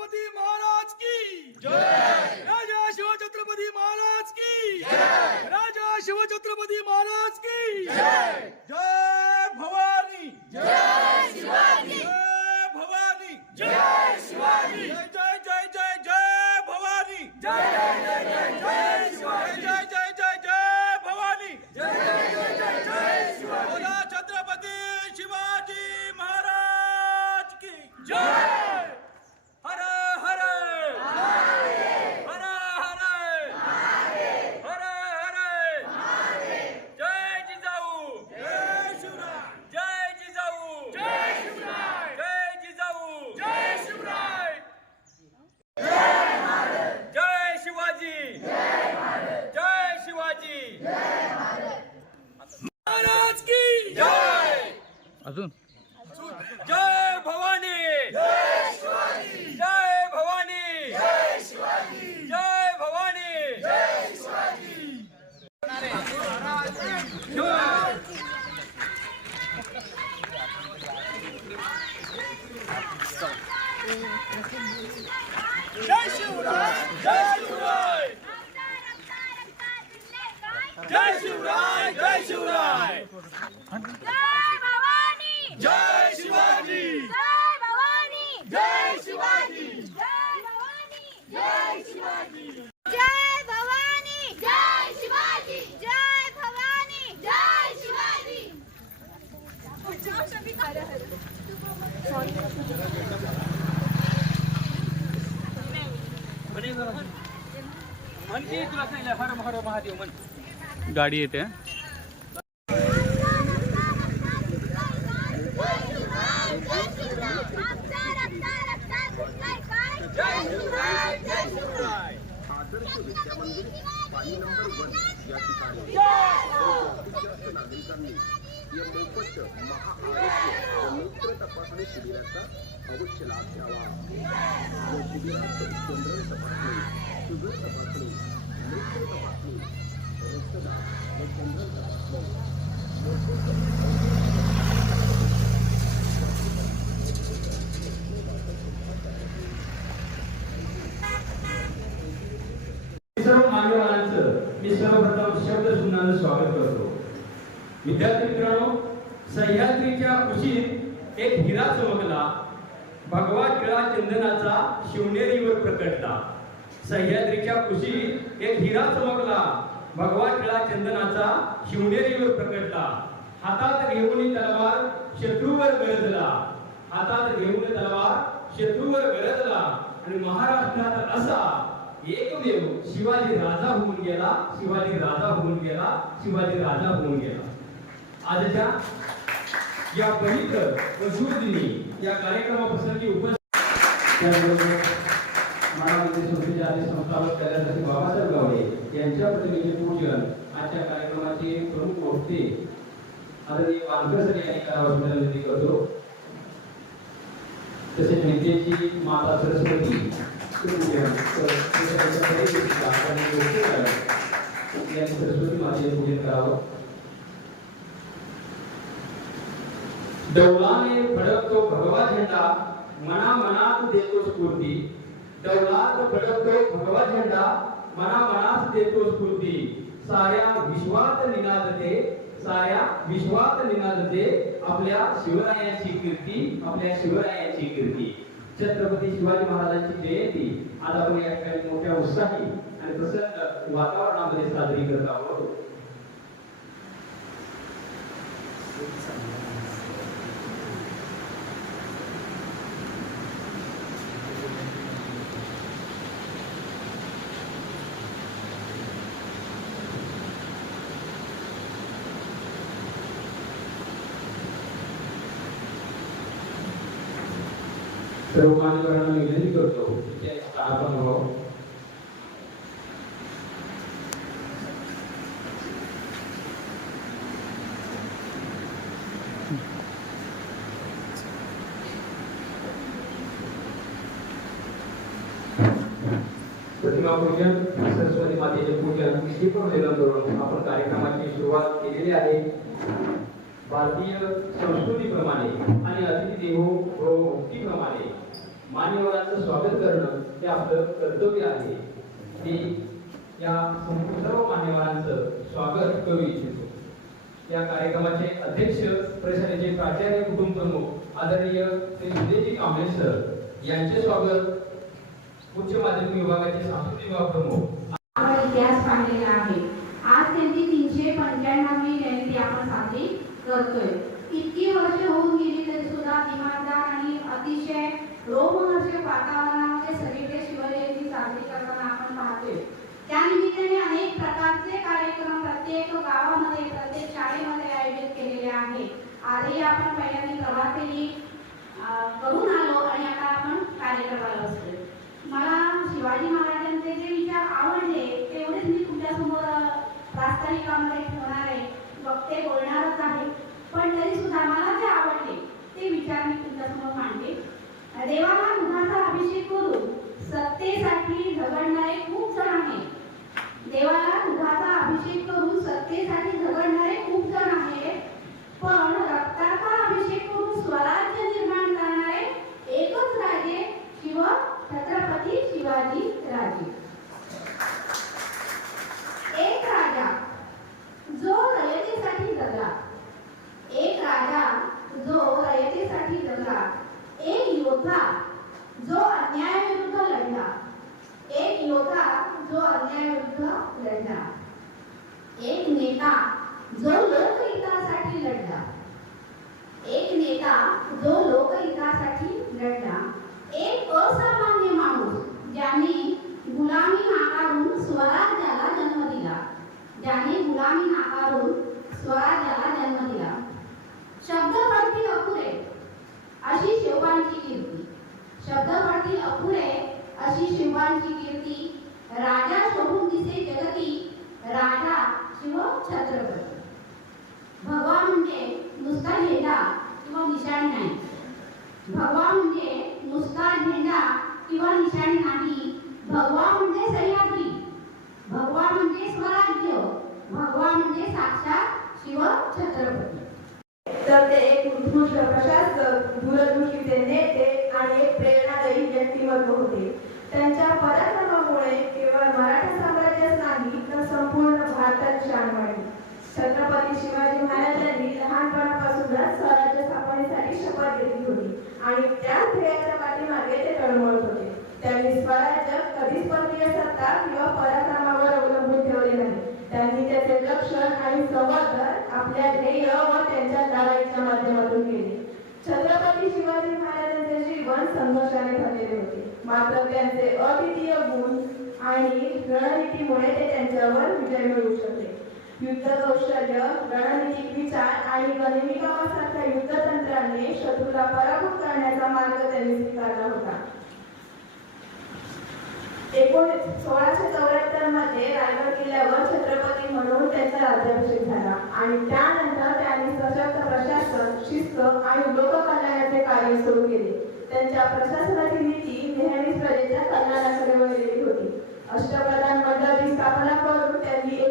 शिवछत्रपती महाराज की जय. राजा शिवछत्रपती महाराज की जय. राजा शिवछत्रपती महाराज की जय. जय भवानी. जय शिवाजी. जय भवानी. जय शिवाजी. जय जय जय जय जय भवानी. जय जय जय जय जय शिवराय जय भवानी जय शिवाजी जय भवानी जय शिवाजी जय भवानी जय शिवाजी जय भवानी जय शिवाजी जय भवानी जय शिवाजी म्हण की तुला सांगितलं हर हर महादेव म्हण गाडी येते लाभ घ्यावा या तपासणी शुगर तपासणी तपासणी व सर्व मान्यवरांचं मी सर्वप्रथम स्वागत करतो विद्यार्थी मित्रांनो सह्याद्रीच्या कुशीत एक हिरा चमकला. भगवा टिळा चंदनाचा शिवनेरीवर प्रकटला. सह्याद्रीच्या कुशीत एक हिरा चमकला. भगवा टिळा चंदनाचा शिवनेरीवर प्रकटला. हातात घेऊन तलवार शत्रूवर गरजला. हातात घेऊन तलवार शत्रूवर गरजला. आणि महाराष्ट्रात असा एकमेव शिवाजी राजा होऊन गेला शिवाजी राजा होऊन गेला शिवाजी राजा होऊन गेला. आजच्या या पवित्र व शुभ दिनी या कार्यक्रमाप्रसंगी उपस्थित त्याचबरोबर संस्थेचे संस्थापक करण्यासाठी बाबासाहेब गावडे यांच्या प्रतिमेचे पूजन आजच्या कार्यक्रमाचे प्रमुख वक्ते आदरणीय वानकर सर यांनी करावं विनंती करतो. तसेच विद्येची माता सरस्वती सरस्वती मातेचे पूजन करावं. डौलाने फडकतो भगवा झेंडा मना मनात देतो स्फूर्ती. डौलात फडकतो भगवा झेंडा मना मनात देतो स्फूर्ती. साऱ्या विश्वात निनादते साऱ्या विश्वात निनादते आपल्या शिवरायाची कीर्ती आपल्या शिवरायाची कीर्ती. छत्रपती शिवाजी महाराजांची जयंती. आज आपण या ठिकाणी मोठ्या उत्साही आणि प्रसन्न वातावरणामध्ये साजरी करत आहोत. सर्व विनंती करतो. आपण व्हावं प्रतिमा पूजन सरस्वती मातेचे पूजन हे पण वेगळं करून आपण कार्यक्रमाची सुरुवात केलेली आहे. भारतीय संस्कृतीप्रमाणे आणि अतिथी देवो भक्तीप्रमाणे मान्यवरांचं स्वागत करणं हे आपलं कर्तव्य आहे. ते या सर्व मान्यवरांचं स्वागत करू इच्छितो. या कार्यक्रमाचे अध्यक्ष परिषदेचे प्राचार्य कुटुंब प्रमुख आदरणीय श्री विजयजी कांबळे सर यांचे स्वागत उच्च माध्यमिक विभागाचे सांस्कृतिक विभाग प्रमुख इतिहास पाहिलेला आहे. आज त्यांची तीनशे पंच्याण्णवी जयंती आपण साजरी करतोय. इतकी वर्ष होऊन गेली तरी सुद्धा दिमागदार आणि अतिशय रोमहर्षक वातावरणामध्ये सगळीकडे शिवजयंती साजरी करताना आपण पाहतोय. त्यानिमित्ताने अनेक प्रकारचे कार्यक्रम प्रत्येक गावामध्ये प्रत्येक शाळेमध्ये आयोजित केलेले आहे आधी आपण पहिल्यांदा प्रभात फेरी करून आलो आणि आता आपण कार्यक्रमाला बसलोय. de mamá. छत्रपती शिवाजी महाराजांनी लहानपणापासूनच स्वराज्य स्थापनेसाठी शपथ घेतली होती. आणि त्या ध्येयाच्या पाठीमागे ते तळमळत होते. त्यांनी स्वराज्य कधीच परकीय सत्ता किंवा पराक्रमावर अवलंबून ठेवले नाही. त्यांनी त्याचे रक्षण आणि संवर्धन आपल्या ध्येय व त्यांच्या लढाईच्या माध्यमातून केले. छत्रपती शिवाजी महाराजांचे जीवन संघर्षाने भरलेले होते. मात्र त्यांचे अद्वितीय गुण आणि रणनीतीमुळे ते त्यांच्यावर विजय मिळवू शकले. युद्ध कौशल्य रणनीतिक विचार आणि गनिमिकावासारख्या युद्धतंत्राने शत्रूला पराभूत करण्याचा मार्ग त्यांनी स्वीकारला होता. एकोणीस सोळाशे चौऱ्याहत्तरमध्ये रायगड किल्ल्यावर छत्रपती म्हणून त्यांचा राज्याभिषेक झाला आणि त्यानंतर त्यांनी सशक्त प्रशासन शिस्त आणि लोककल्याणाचे कार्य सुरू केले. त्यांच्या प्रशासनाची नीती नेहमीच प्रजेच्या कल्याणाकडे वळलेली होती. अष्टप्रधान मंडळाची स्थापना करून त्यांनी एक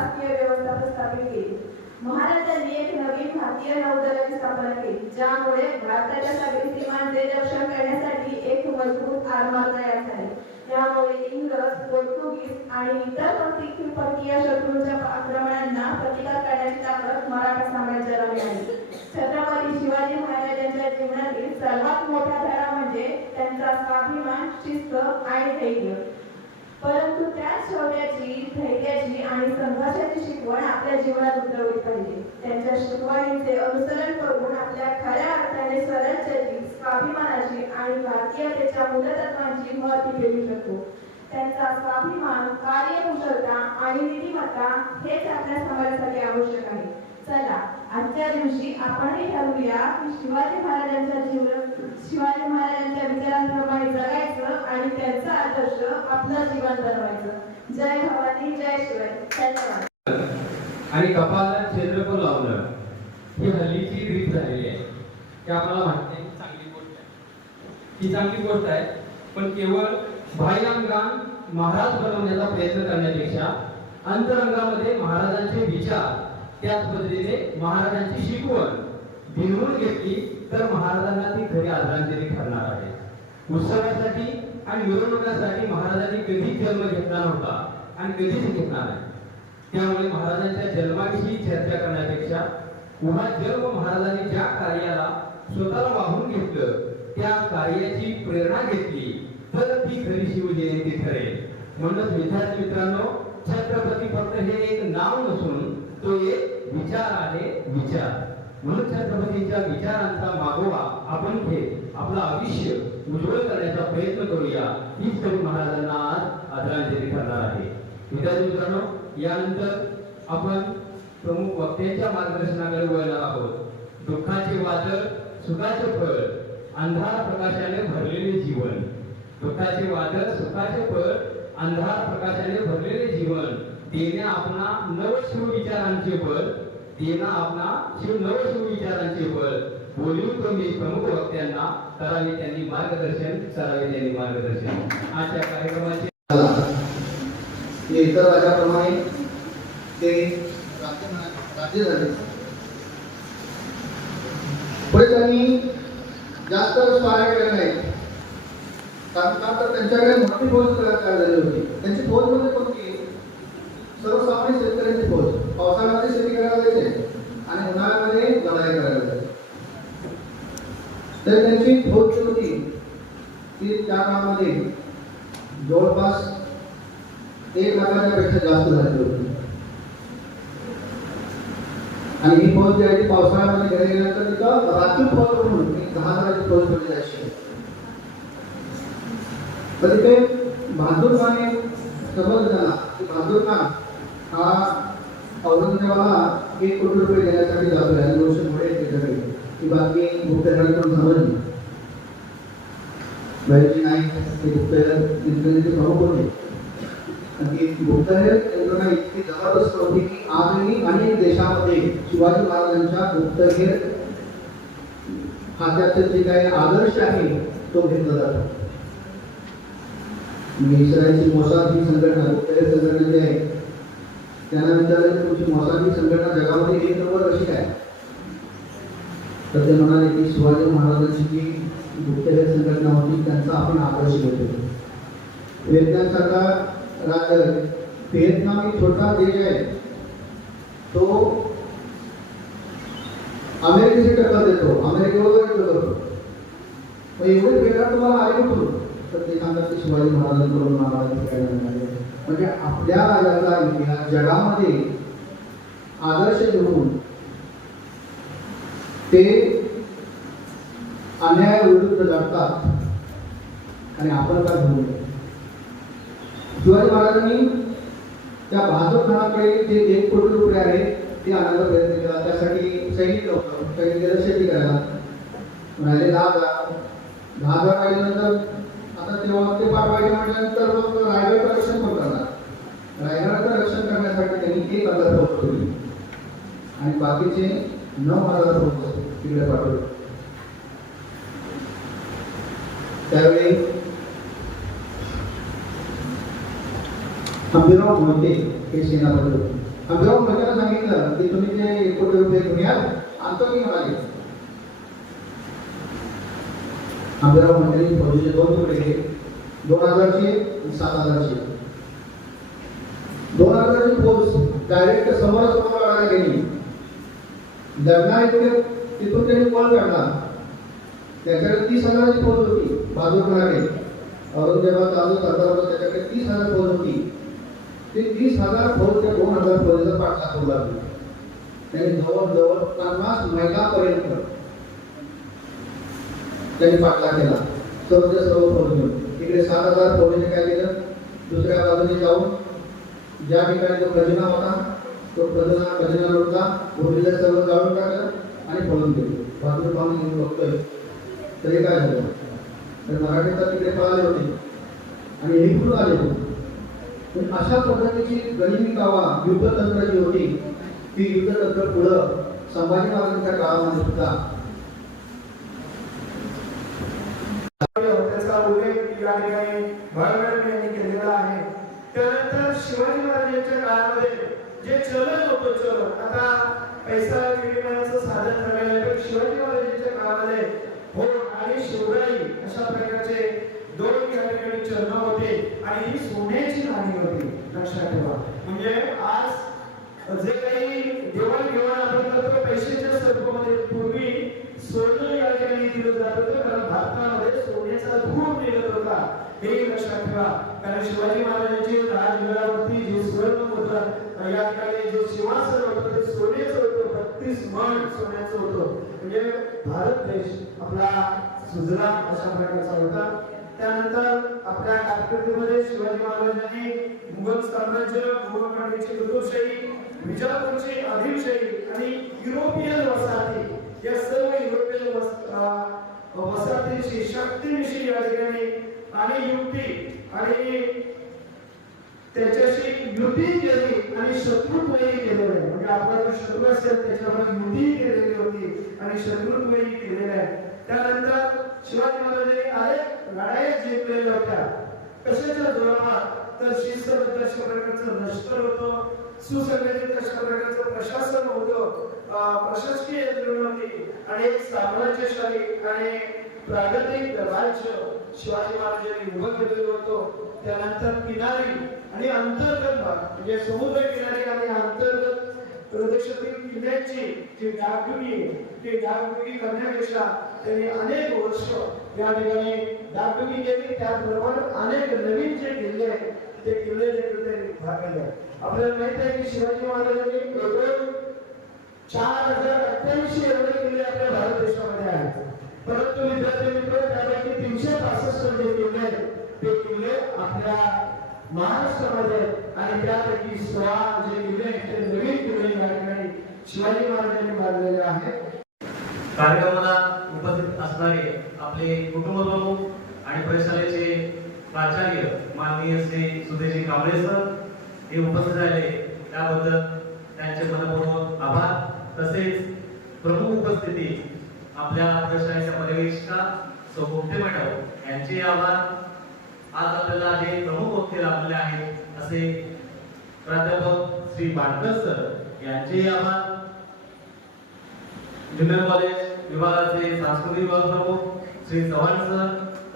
शासकीय व्यवस्था प्रस्थापित केली. महाराजांनी एक नवीन भारतीय नौदलाची स्थापना केली ज्यामुळे भारताच्या सागरी सीमांचे रक्षण करण्यासाठी एक मजबूत आरमार तयार झाले. यामुळे इंग्रज पोर्तुगीज आणि इतर परकी- परकीय शत्रूंच्या आक्रमणांना प्रतिकार करण्याची ताकद मराठा साम्राज्याला मिळाली. छत्रपती शिवाजी महाराजांच्या जीवनातील सर्वात मोठा धडा म्हणजे त्यांचा स्वाभिमान शिस्त आणि धैर्य. परंतु त्याच शौर्याची धैर्याची आणि संघर्षाची शिकवण आपल्या जीवनात उतरवली पाहिजे. त्यांच्या शिकवणीचे अनुसरण करून आपल्या खऱ्या अर्थाने स्वराज्याची स्वाभिमानाची आणि भारतीयतेच्या मूलतत्वांची महती केली शकतो. त्यांचा स्वाभिमान कार्यकुशलता आणि नीतिमत्ता हेच आपल्या समाजासाठी आवश्यक आहे. चला आजच्या दिवशी आपणही ठरवूया की शिवाजी महाराजांच्या जीवन शिवाजी महाराजांच्या विचारांप्रमाणे जगायचं आणि त्यांचा आदर्श आपलं जीवन बनवायचं. जय भवानी जय शिवाय धन्यवाद. आणि कपाला छेद्रपूर लावणं ही हल्लीची रीत झालेली आहे. हे आपल्याला माहिती आहे. ही चांगली गोष्ट आहे. ही चांगली गोष्ट आहे. पण केवळ बाह्यांगान महाराज बनवण्याचा प्रयत्न करण्यापेक्षा अंतरंगामध्ये महाराजांचे विचार त्याच पद्धतीने महाराजांची शिकवण भिनवून घेतली तर महाराजांना ती खरी आदरांजली ठरणार आहे. उत्सवासाठी आणि मिरवणुकासाठी महाराजांनी कधीच जन्म घेतला नव्हता आणि कधीच घेतला नाही. त्यामुळे महाराजांच्या जन्माविषयी चर्चा करण्यापेक्षा उभा जन्म महाराजांनी ज्या कार्याला स्वतःला वाहून घेतलं त्या कार्याची प्रेरणा घेतली तर ती खरी शिवजयंती ठरेल. म्हणूनच विद्यार्थी मित्रांनो छत्रपती फक्त हे एक नाव नसून तो एक विचार आहे विचार. म्हणून छत्रपतींच्या विचारांचा मागोवा आपण घेत आपलं आयुष्य उज्ज्वल करण्याचा प्रयत्न करूया हीच कवी महाराजांना आज आदरांजली ठरणार आहे. विद्यार्थी मित्रांनो यानंतर आपण प्रमुख वक्त्यांच्या मार्गदर्शनाकडे वळणार आहोत. दुःखाचे वादळ सुखाचे फळ अंधार प्रकाशाने भरलेले जीवन. दुःखाचे वादळ सुखाचे फळ अंधार प्रकाशाने भरलेले जीवन. देण्या आपणा नव शिव विचारांचे तेना देणा शिव नव विचारांचे बळ. बोलू तुम्ही प्रमुख वक्त्यांना करावे त्यांनी मार्गदर्शन करावे त्यांनी मार्गदर्शन. आजच्या कार्यक्रमाचे इतर राजाप्रमाणे ते राज्य झाले. पण त्यांनी जास्त स्वाऱ्या नाही कारण का तर त्यांच्याकडे मोठी फौज तयार झाली होती. त्यांची फौज म्हणजे कोणती? सर्वसामान्य शेतकऱ्यांची फौज. पावसाळ्यात शेती करायला जायचे आणि उन्हाळ्यामध्ये लढाई करायला जायचे तर त्यांची फौज होती ती त्या काळामध्ये जवळपास एक लाखाच्या पेक्षा जास्त झाली होती. आणि ही फौज जी आहे ती पावसाळ्यामध्ये घरी गेल्यानंतर तिथं राखीव फौज म्हणून एक दहा हजाराची फौज पडली अशी. तर तिथे बहादूर खान एक समज झाला की बहादूर खान हा औरंगजेबाला एक कोटी रुपये देण्यासाठी जातोय. आणि दोनशे घोडे आहेत त्याच्याकडे. ही। बातमी गुप्तहेरांकडून समजली बहिरजी नाईक हे। गुप्तहेर यंत्रणेचे प्रमुख होते आणि गुप्तहेर यंत्रणा इतकी ज़बरदस्त होती की आजही अनेक देशामध्ये शिवाजी महाराजांच्या गुप्तहेर खात्याचे जे काही आदर्श आहे तो घेतला जातो. इस्रायलची मोसाद ही संघटना गुप्तहेर संघटना जी आहे, त्यांना विचारलं तुमची मोसाद ही संघटना जगामध्ये एक नंबर कशी काय तर ते म्हणाले की शिवाजी महाराजांची जी गुप्तहेर संघटना होती त्यांचा आपण आदर्श घेतो. व्हिएतनामसारखा राज्य व्हिएतनाम एक छोटा देश आहे. तो अमेरिकेशी टक्कर देतो. अमेरिकेबरोबर युद्ध करतो. मग एवढे वेगळा तुम्हाला आले कुठून तर ते सांगतात की शिवाजी महाराजांकडून महाराजांचे काय म्हणजे आपल्या राजाचा इतिहास जगामध्ये आदर्श घेऊन ते अन्यायाविरुद्ध लढतात आणि आपण काय घेऊन शिवाजी महाराजांनी त्या बहादूर खानाकडे जे एक कोटी रुपये आहेत ते आणायचा प्रयत्न केला. त्यासाठी सैनिक लोक सैनिक शेती करायला. राहिले दहा हजार. दहा हजार राहिल्यानंतर आता तेव्हा ते पाठवायचे म्हटल्यानंतर मग रायगडचं रक्षण पण करणार? रायगडाचं रक्षण करण्यासाठी त्यांनी एक हजार आणि बाकीचे नऊ हजार फौज तिकडे पाठवले त्यावेळी हंबीराव मोहिते हे सेनापती होते हंबीराव मोहित्याला सांगितलं की तुम्ही ते एक कोटी रुपये घेऊन या आणतो की म्हणाले हंबीराव मोहित्यांनी फौजीचे दोन तुकडे केले दोन हजारचे आणि सात हजारचे दोन हजाराची फौज। डायरेक्ट समोरासमोर लढायला गेली लढणार इतके तिथून त्यांनी कॉल काढला त्याच्याकडे तीस हजाराची फौज होती बहादूर खानाकडे औरंगजेबाचा जो सरदार होता त्याच्याकडे तीस हजार फौज होती. ते तीस हजार फौज त्या दोन हजार फौजेचा पाठलाग करू लागले. त्यांनी जवळजवळ पन्नास मैलापर्यंत त्यांनी पाठलाग केला. सर्वच्या सर्व फौज घेऊन. इकडे सात हजार फौजेने काय केलं? दुसऱ्या बाजूने जाऊन ज्या ठिकाणी तो खजिना होता तो प्रजना खजिना लुटला भूमीला सर्व जाळून टाकलं आणि पळून गेलो. बहादूर पाहून बघतोय. तरी काय झालं? तर मराठीचा तिकडे पळाले होते. आणि हे कुठून आले होते पण अशा पद्धतीची गणिमी कावा युद्धतंत्र जी होती ती युद्धतंत्र पुढं संभाजी महाराजांच्या काळामध्ये सुद्धा. या ठिकाणी भरभर यांनी केलेला आहे. त्यानंतर शिवाजी महाराजांच्या काळामध्ये जे चलन होतं चलन. आता पैसा विनिमयाचं साधन ठरलेलं आहे पण शिवाजी महाराजांच्या काळामध्ये हो आणि शिवराई अशा प्रकारचे दोन या ठिकाणी चलन होते आणि ही सोन्याची नाणी होती. लक्षात ठेवा. म्हणजे आज जे काही देवाणघेवाण आपण करतो पैशाच्या स्वरूपामध्ये पूर्वी सोनं या ठिकाणी दिलं जात होतं कारण भारतामध्ये सोन्याचा धूर निघत होता. हे लक्षात ठेवा. कारण शिवाजी महाराजांची राजगडावरती जे सुवर्ण मुद्रा तर या ठिकाणी जो सिंहासन होतं ते सोन्याचं होतं बत्तीस मण सोन्याचं होतं. म्हणजे भारत देश आपला सुजला अशा प्रकारचा होता. त्यानंतर आपल्या कारकिर्दीमध्ये शिवाजी महाराजांनी मुघल साम्राज्य मुघलकांची कुतुबशाही विजापूरची आदिलशाही आणि युरोपियन वसाहती या सर्व युरोपियन वसाहतीशी शक्तीविषयी या ठिकाणी आणि युक्ती आणि त्याच्याशी युती केली आणि शत्रुत्वही केलेलं आहे. म्हणजे आपला जो शत्रू असेल त्याच्यावर युती केलेली होती आणि शत्रुत्वही केलेलं आहे. त्यानंतर शिवाजी महाराजांनी अनेक लढाया जिंकलेल्या होत्या. कशाच्या जोरावर? तर शिस्तबद्ध अशा प्रकारचं लष्कर होतं सुसंघटित अशा प्रकारचं प्रशासन होतं प्रशासकीय यंत्रणा होती आणि एक साम्राज्यशाही आणि प्रागतिक राज्य शिवाजी महाराजांनी उभं केलेलं होतं. त्यानंतर किनारी आणि अंतर्गत भाग म्हणजे समुद्र किनारी आणि अंतर्गत प्रदेशातील किल्ल्यांची जी डागडुगी ती डागडुगी करण्यापेक्षा त्यांनी अनेक वर्ष या ठिकाणी डागडुगी केली. त्याचबरोबर अनेक नवीन जे किल्ले आहेत ते किल्ले देखील त्यांनी भागले आपल्याला माहीत आहे की शिवाजी महाराजांनी एकूण चार हजार अठ्ठ्याऐंशी एवढे किल्ले आपल्या भारत देशामध्ये आहेत. परंतु विद्यार्थी मित्र त्यापैकी तीनशे पासष्ट जे किल्ले आहेत ते किल्ले आपल्या महाराष्ट्रामध्ये आणि त्यापैकी सोळा जे किल्ले नवीन किल्ले या ठिकाणी शिवाजी महाराजांनी बांधलेले आहेत. कार्यक्रमाला उपस्थित असणारे आपले कुटुंब प्रमुख आणि परिसराचे प्राचार्य माननीय श्री सुधीरजी कांबळे सर हे उपस्थित राहिले. त्याबद्दल त्यांचे मनपूर्वक आभार. तसेच प्रमुख उपस्थिती आपल्या प्रशालेच्या पर्यवेक्षिका सौ गुप्ते मॅडम यांचे आभार. आज आपल्याला हे प्रमुख वक्ते लाभलेले आहेत असे प्राध्यापक श्री बाटकर सर यांचे आभार. ज्युनियर कॉलेज विभागाचे सांस्कृतिक विभाग प्रमुख श्री चव्हाण सर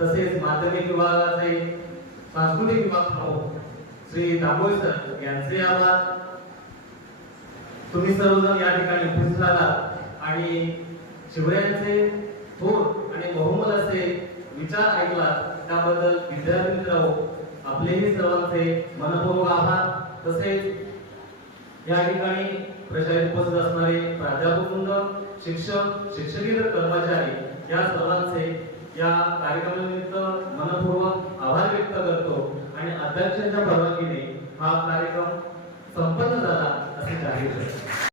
तसेच माध्यमिक विभागाचे सांस्कृतिक विभाग प्रमुख श्री दाभोळे सर यांचे आभार. तुम्ही सर्वजण या ठिकाणी उपस्थित आलात आणि शिवरायांचे थोर आणि बहुमल असे विचार ऐकलात. त्याबद्दल विद्यार्थी मित्र आपलेही सर्वांचे मनपूर्वक आभार. तसेच या ठिकाणी प्रशालेत उपस्थित असणारे प्राध्यापक वृंद शिक्षक शिक्षकेतर कर्मचारी या सर्वांचे या कार्यक्रमानिमित्त मनपूर्वक आभार व्यक्त करतो. आणि अध्यक्षांच्या परवानगीने हा कार्यक्रम संपन्न